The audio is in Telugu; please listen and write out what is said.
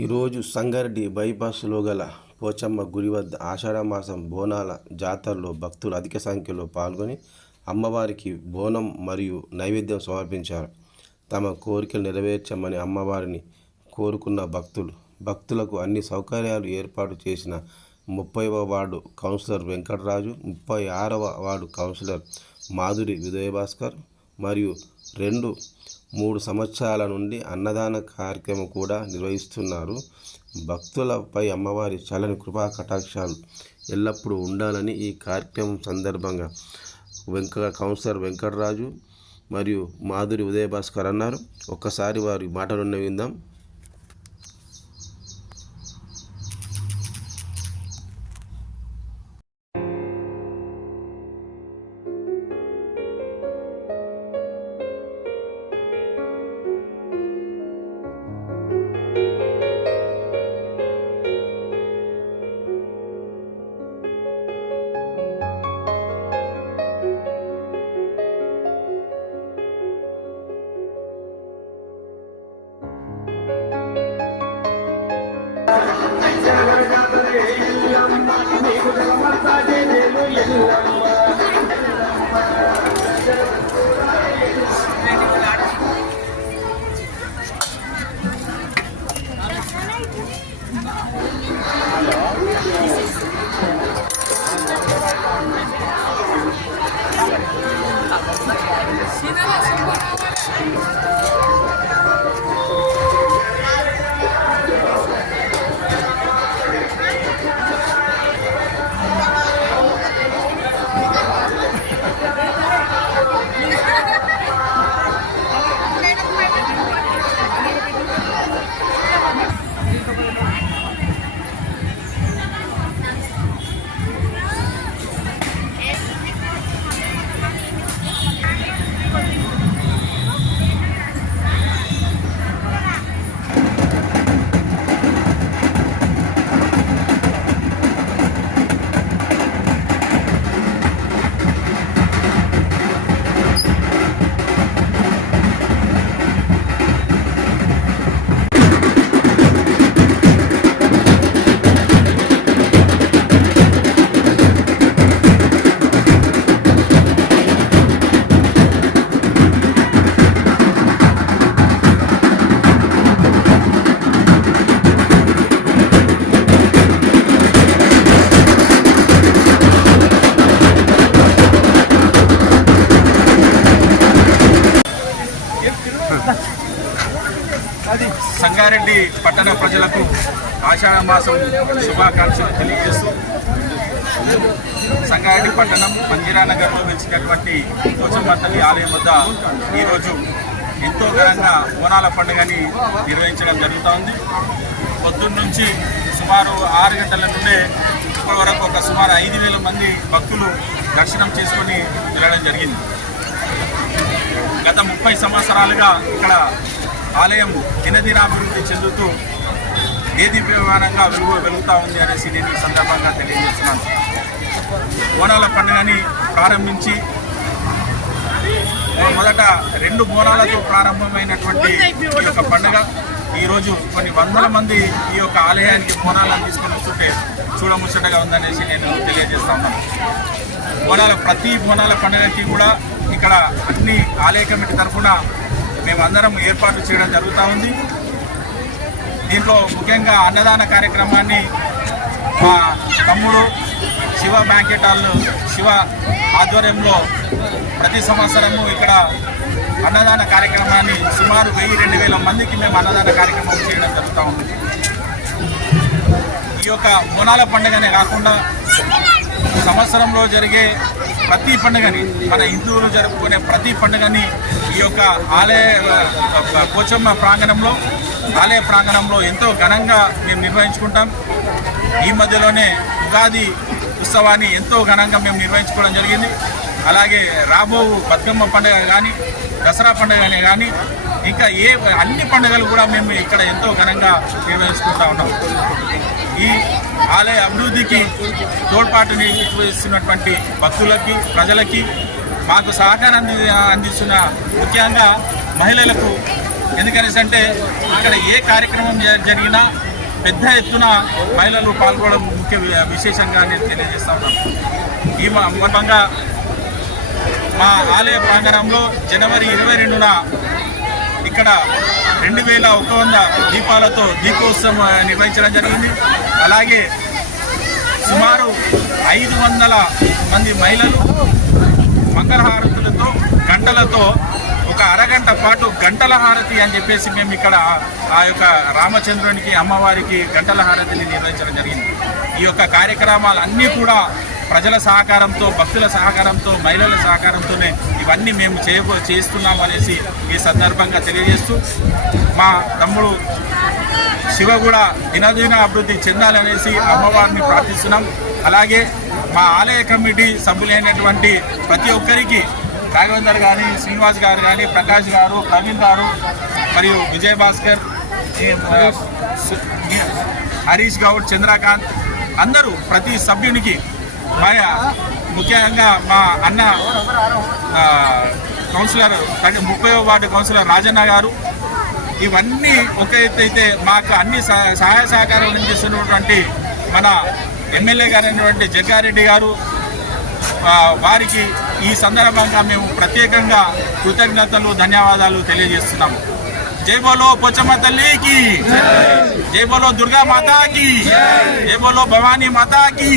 ఈరోజు సంగారెడ్డి బైపాస్లో గల పోచమ్మ గుడి వద్ద ఆషాఢమాసం బోనాల జాతరలో భక్తులు అధిక సంఖ్యలో పాల్గొని అమ్మవారికి బోనం మరియు నైవేద్యం సమర్పించారు. తమ కోరికలు నెరవేర్చమని అమ్మవారిని కోరుకున్న భక్తులకు అన్ని సౌకర్యాలు ఏర్పాటు చేసిన 30వ వార్డు కౌన్సిలర్ వెంకటరాజు, 36వ వార్డు కౌన్సిలర్ మాధురి విజయభాస్కర్ మరియు 2-3 సంవత్సరాల నుండి అన్నదాన కార్యక్రమం కూడా నిర్వహిస్తున్నారు. భక్తులపై అమ్మవారి చల్లని కృపా కటాక్షాలు ఎల్లప్పుడూ ఉండాలని ఈ కార్యక్రమం సందర్భంగా కౌన్సిలర్ వెంకటరాజు మరియు మాధురి విజయభాస్కర్ అన్నారు. ఒక్కసారి వారి మాటలను విందాం. సంగారెడ్డి పట్టణ ప్రజలకు ఆషాఢ మాసం శుభాకాంక్షలు తెలియజేస్తూ సంగారెడ్డి పట్టణం మంజీరానగర్లో వెలిసినటువంటి పోచమ్మ తల్లి ఆలయం వద్ద ఈరోజు ఎంతో ఘనంగా బోనాల పండుగని నిర్వహించడం జరుగుతూ ఉంది. పొద్దున్న నుంచి సుమారు 6 గంటల నుండే ఇప్పటి వరకు ఒక సుమారు 5,000 మంది భక్తులు దర్శనం చేసుకొని వెళ్ళడం జరిగింది. గత 30 సంవత్సరాలుగా ఇక్కడ ఆలయం దినదినాభివృద్ధి చెందుతూ దేదీప్యమానంగా వెలుగుతూ ఉంది అనేసి నేను ఈ సందర్భంగా తెలియజేస్తున్నాను. బోనాల పండుగని ప్రారంభించి మొదట 2 బోనాలతో ప్రారంభమైనటువంటి ఈ యొక్క పండుగ ఈరోజు కొన్ని వందల మంది ఈ యొక్క ఆలయానికి బోనాలను తీసుకొని వస్తుంటే చూడముచ్చటగా ఉందనేసి నేను తెలియజేస్తా ఉన్నాను. ప్రతి బోనాల పండుగకి కూడా ఇక్కడ అన్ని ఆలయ కమిటీ తరఫున మేమందరం ఏర్పాటు చేయడం జరుగుతూ ఉంది. దీంట్లో ముఖ్యంగా అన్నదాన కార్యక్రమాన్ని మా తమ్ముడు శివ బ్యాంకెట్ హాల్ శివ ఆధ్వర్యంలో ప్రతి సంవత్సరము ఇక్కడ అన్నదాన కార్యక్రమాన్ని సుమారు 1,000-2,000 మందికి మేము అన్నదాన కార్యక్రమం చేయడం జరుగుతూ ఉంది. ఈ యొక్క బోనాల పండుగనే కాకుండా సంవత్సరంలో జరిగే ప్రతి పండుగని, మన హిందువులు జరుపుకునే ప్రతి పండుగని ఈ యొక్క పోచమ్మ ఆలయ ప్రాంగణంలో ఎంతో ఘనంగా మేము నిర్వహించుకుంటాం. ఈ మధ్యలోనే ఉగాది ఉత్సవాన్ని ఎంతో ఘనంగా మేము నిర్వహించుకోవడం జరిగింది. అలాగే రాబో బతుకమ్మ పండుగ కానీ, దసరా పండుగనే కానీ, ఇంకా అన్ని పండుగలు కూడా మేము ఇక్కడ ఎంతో ఘనంగా నిర్వహించుకుంటూ ఉన్నాం. ఈ ఆలయ అభివృద్ధికి తోడ్పాటుని ఇస్తున్నటువంటి భక్తులకి, ప్రజలకి, మాకు సహకారం అందిస్తున్న ముఖ్యంగా మహిళలకు ఎందుకనేసి అంటే ఇక్కడ ఏ కార్యక్రమం జరిగినా పెద్ద ఎత్తున మహిళలు పాల్గొనడం ముఖ్య విశేషంగా నేను తెలియజేస్తా ఉన్నాను. ఈ మూలంగా మా ఆలయ ప్రాంగణంలో జనవరి 22న ఇక్కడ 2100 దీపాలతో దీపోత్సవం నిర్వహించడం జరిగింది. అలాగే సుమారు 500 మంది మహిళలు మంగళహారతులతో గంటలతో ఒక అరగంట పాటు గంటల హారతి అని చెప్పేసి మేము ఇక్కడ ఆ యొక్క రామచంద్రునికి అమ్మవారికి గంటల హారతిని నిర్వహించడం జరిగింది. ఈ యొక్క కార్యక్రమాలన్నీ కూడా ప్రజల సహకారంతో, భక్తుల సహకారంతో, మహిళల సహకారంతోనే ఇవన్నీ మేము చేస్తున్నాం అనేసి ఈ సందర్భంగా తెలియజేస్తూ మా తమ్ముడు శివ కూడా దినదిన అభివృద్ధి చెందాలనేసి అమ్మవారిని ప్రార్థిస్తున్నాం. అలాగే మా ఆలయ కమిటీ సభ్యులైనటువంటి ప్రతి ఒక్కరికి రాఘవేందర్ కానీ, శ్రీనివాస్ గారు కానీ, ప్రకాష్ గారు, ప్రవీణ్ గారు మరియు విజయ్ భాస్కర్, హరీష్ గౌడ్, చంద్రకాంత్ అందరూ ప్రతి సభ్యునికి ముఖ్యంగా మా అన్న కౌన్సిలర్ 30వ వార్డు కౌన్సిలర్ రాజన్న గారు ఇవన్నీ ఒక ఎత్తు అయితే మాకు అన్ని సహాయ సహకారాలు అందిస్తున్నటువంటి మన ఎమ్మెల్యే గారైనటువంటి జగ్గారెడ్డి గారు వారికి ఈ సందర్భంగా మేము ప్రత్యేకంగా కృతజ్ఞతలు, ధన్యవాదాలు తెలియజేస్తున్నాము. జై బోలో పోచమ్మ తల్లికి, జై బోలో దుర్గా మాతాకి, జై బోలో భవానీ మాతాకి.